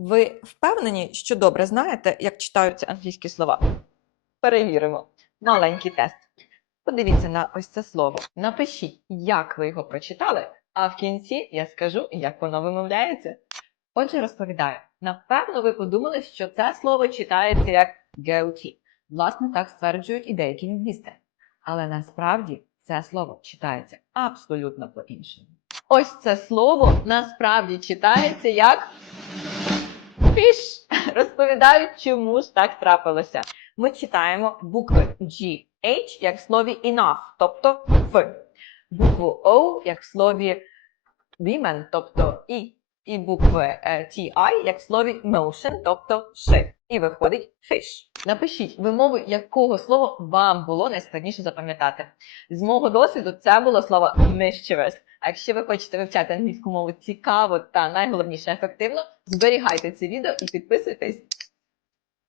Ви впевнені, що добре знаєте, як читаються англійські слова? Перевіримо. Маленький тест. Подивіться на ось це слово. Напишіть, як ви його прочитали, а в кінці я скажу, як воно вимовляється. Отже, розповідаю. Напевно, ви подумали, що це слово читається як guilty. Власне, так стверджують і деякі лінгвісти. Але насправді це слово читається абсолютно по-іншому. Ось це слово насправді читається як фіш. Розповідаю, чому ж так трапилося. Ми читаємо букви G, H як в слові enough, тобто в, букву O як в слові women, тобто і, і букви е, TI як в слові motion, тобто ship. І виходить fish. Напишіть вимови, якого слова вам було найскладніше запам'ятати. З мого досвіду це було слово mischievous. А якщо ви хочете вивчати англійську мову цікаво та найголовніше ефективно, зберігайте це відео і підписуйтесь